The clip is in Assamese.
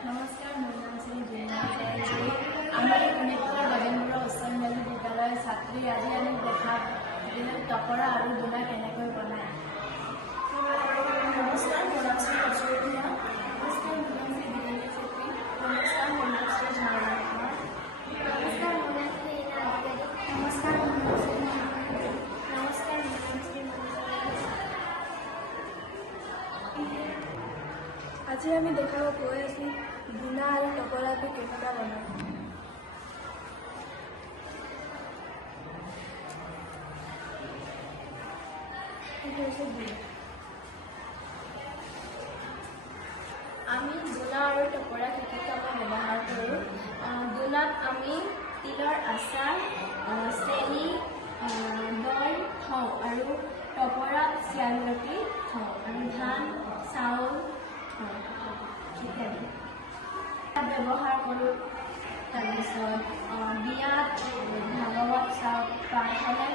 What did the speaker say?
নমস্কাৰ, মোৰ নাম শ্ৰী জুইনা চৌধুৰী। আমি শোণিতপুৰ গগেনপুৰ উচ্চ ইংৰাজী বিদ্যালয়ৰ ছাত্ৰী। আজি আমি দেখাম টপৰা আৰু দোলা কেনেকৈ বনায়। নমস্কাৰ, মোৰ নাম শ্ৰী অজয়। নমস্কাৰ, মোৰ নাম শ্ৰী বিজনী চেত্ৰী। নমস্কাৰ, মোৰ নাম শ্ৰী ঝাৰণা কুমাৰ। নমস্কাৰ, মোৰ নাম শ্ৰী ৰীনা অধিকাৰী। নমস্কাৰ, মোৰ নাম শ্ৰী নমস্কাৰ, মোৰ নাম শ্ৰী আজি আমি দেখাব গৈ আছোঁ দোলা আৰু টপৰাটো কেনেকুৱা বনায়। আমি দোলা আৰু টপৰা খেতিত ব্যৱহাৰ কৰোঁ। দোলাত আমি তিলৰ আচাৰ, চেনি, দৈ থওঁ আৰু টপৰাত চিয়ালগুটি থওঁ আৰু ধান, চাউল ইত্যাদি ব্যৱহাৰ কৰোঁ। তাৰপিছত বিয়াত ভাগৱত প্ৰাৰ্থনা